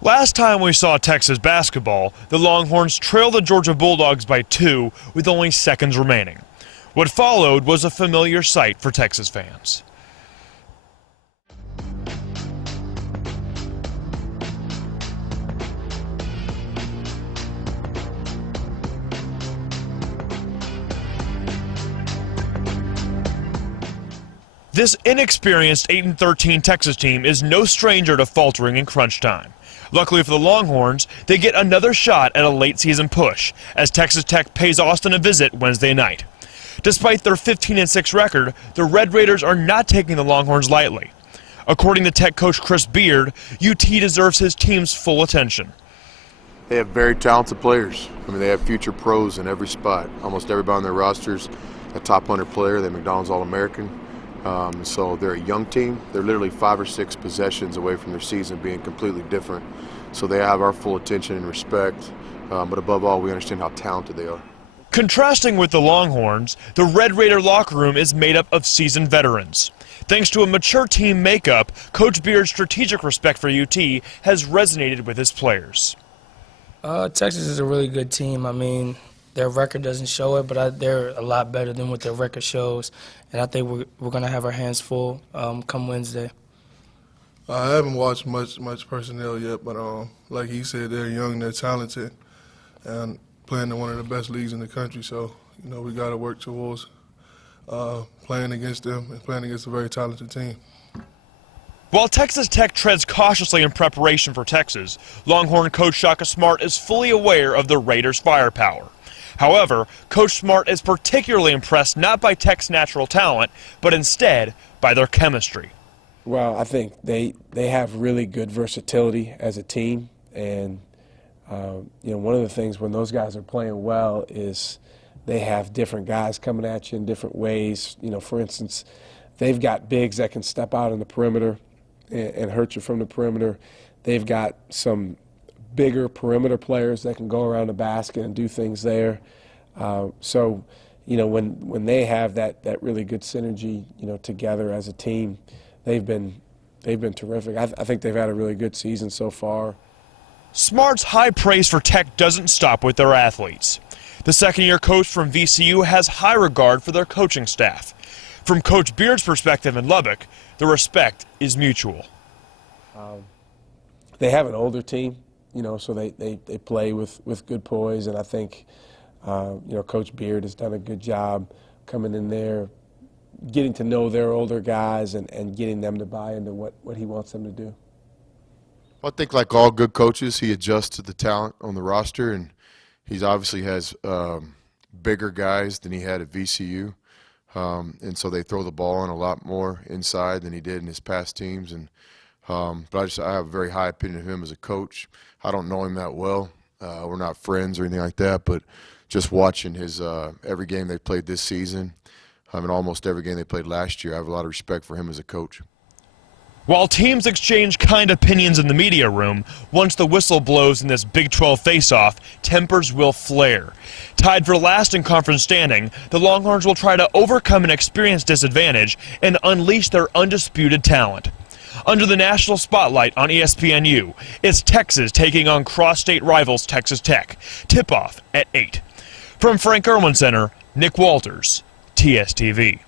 Last time we saw Texas basketball, the Longhorns trailed the Georgia Bulldogs by 2 with only seconds remaining. What followed was a familiar sight for Texas fans. This inexperienced 8-13 Texas team is no stranger to faltering in crunch time. Luckily for the Longhorns, they get another shot at a late-season push as Texas Tech pays Austin a visit Wednesday night. Despite their 15-6 record, the Red Raiders are not taking the Longhorns lightly. According to Tech coach Chris Beard, UT deserves his team's full attention. They have very talented players. I mean, they have future pros in every spot. Almost everybody on their roster's a top 100 player. They're McDonald's All-American. So they're a young team. They're literally 5 or 6 possessions away from their season being completely different. So they have our full attention and respect. But above all, we understand how talented they are. Contrasting with the Longhorns, the Red Raider locker room is made up of seasoned veterans. Thanks to a mature team makeup, Coach Beard's strategic respect for UT has resonated with his players. Texas is a really good team. I mean, their record doesn't show it, but they're a lot better than what their record shows. And I think we're going to have our hands full come Wednesday. I haven't watched much personnel yet, but like he said, they're young, they're talented, and playing in one of the best leagues in the country. So, you know, we got to work towards playing against them and playing against a very talented team. While Texas Tech treads cautiously in preparation for Texas, Longhorn coach Shaka Smart is fully aware of the Raiders' firepower. However, Coach Smart is particularly impressed not by Tech's natural talent, but instead by their chemistry. Well, I think they have really good versatility as a team, and you know, one of the things when those guys are playing well is they have different guys coming at you in different ways. You know, for instance, they've got bigs that can step out on the perimeter and hurt you from the perimeter. They've got some bigger perimeter players that can go around the basket and do things there. So, you know, when they have that really good synergy, you know, together as a team, they've been terrific. I think they've had a really good season so far. Smart's high praise for Tech doesn't stop with their athletes. The second-year coach from VCU has high regard for their coaching staff. From Coach Beard's perspective in Lubbock, the respect is mutual. They have an older team, you know, so they play with good poise, and I think, you know, Coach Beard has done a good job coming in there, getting to know their older guys and getting them to buy into what he wants them to do. Well, I think like all good coaches, he adjusts to the talent on the roster, and he obviously has bigger guys than he had at VCU. And so they throw the ball in a lot more inside than he did in his past teams. And but I have a very high opinion of him as a coach. I don't know him that well. We're not friends or anything like that, but just watching his every game they played this season, and almost every game they played last year, I have a lot of respect for him as a coach. While teams exchange kind opinions in the media room, once the whistle blows in this Big 12 face-off, tempers will flare. Tied for last in conference standing, the Longhorns will try to overcome an experience disadvantage and unleash their undisputed talent. Under the national spotlight on ESPNU, it's Texas taking on cross-state rivals Texas Tech. Tip-off at 8. From Frank Erwin Center, Nick Walters, TSTV.